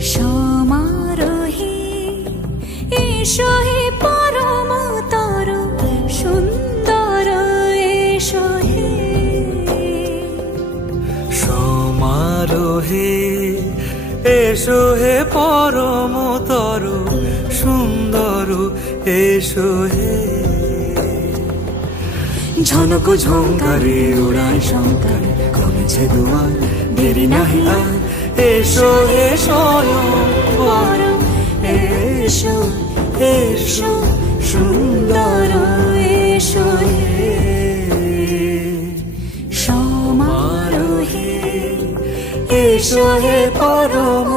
সমারোহে এসো হে পরমতর সুন্দর এসো হে। সমারোহে এসো হে পরমতর সুন্দর এসো হে। ঝনক ঝঙ্কারে ওড়ায় শঙ্কর কমেছে দুয়ার দেরি নাহি আর। এসো হে স্বয়ং বর এসো এসো সুন্দর এসো হে। সমারোহে এসো হে পরম